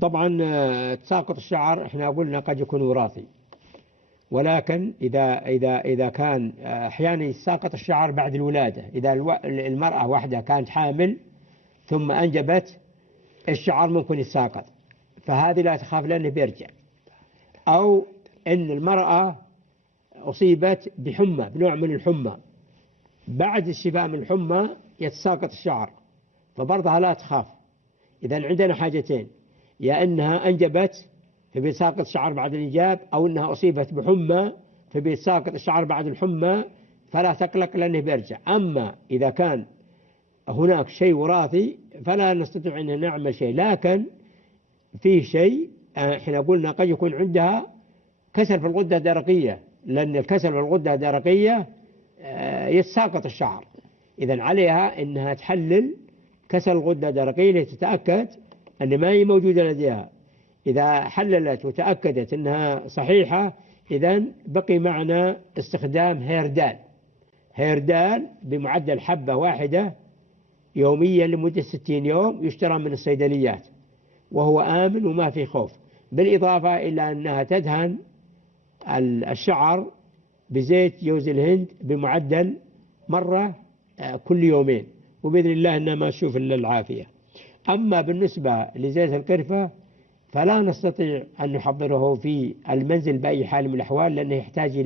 طبعا تساقط الشعر احنا قلنا قد يكون وراثي، ولكن إذا كان أحيانا يتساقط الشعر بعد الولادة. إذا المرأة واحدة كانت حامل ثم أنجبت، الشعر ممكن يتساقط، فهذه لا تخاف لأنه بيرجع. أو أن المرأة أصيبت بحمى، بنوع من الحمى، بعد الشفاء من الحمى يتساقط الشعر، فبرضها لا تخاف. إذا عندنا حاجتين: يا أنها أنجبت فبيتساقط الشعر بعد الإنجاب، أو أنها أصيبت بحمى فبيتساقط الشعر بعد الحمى، فلا تقلق لأنه بيرجع. أما إذا كان هناك شيء وراثي فلا نستطيع أن نعمل شيء، لكن في شيء احنا قلنا قد يكون عندها كسر في الغدة الدرقية، لأن الكسر في الغدة الدرقية يتساقط الشعر. إذا عليها أنها تحلل كسر الغدة الدرقية لتتأكد أن ما هي موجودة لديها. إذا حللت وتأكدت أنها صحيحة، إذا بقي معنا استخدام هيردال بمعدل حبة واحدة يوميا لمدة 60 يوم، يشترى من الصيدليات، وهو آمن وما في خوف. بالإضافة إلى أنها تدهن الشعر بزيت جوز الهند بمعدل مرة كل يومين، وبإذن الله أنها ما تشوف إلا العافية. أما بالنسبة لزيت القرفة فلا نستطيع أن نحضره في المنزل بأي حال من الأحوال، لأنه يحتاج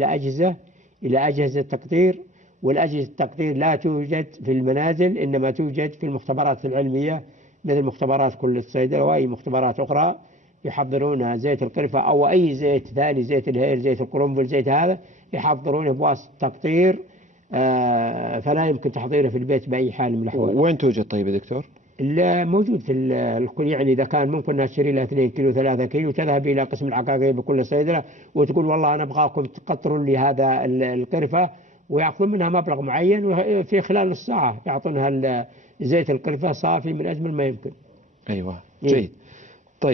إلى أجهزة تقطير، والأجهزة التقطير لا توجد في المنازل، إنما توجد في المختبرات العلمية مثل مختبرات كل الصيدلة وأي مختبرات أخرى يحضرون زيت القرفة أو أي زيت ثاني، زيت الهير، زيت القرنفل، زيت هذا يحضرونه بواسطة تقطير، فلا يمكن تحضيره في البيت بأي حال من الأحوال. وين توجد طيب يا دكتور؟ موجود في الكل، يعني إذا كان ممكن نشتري لها 2 كيلو 3 كيلو، تذهب إلى قسم العقاقير بكل صيدلة وتقول والله أنا أبغاكم تقطروا لي هذا القرفة، ويأخذون منها مبلغ معين، وفي خلال الساعة يعطونها زيت القرفة صافي من أجمل ما يمكن. أيوة جيد.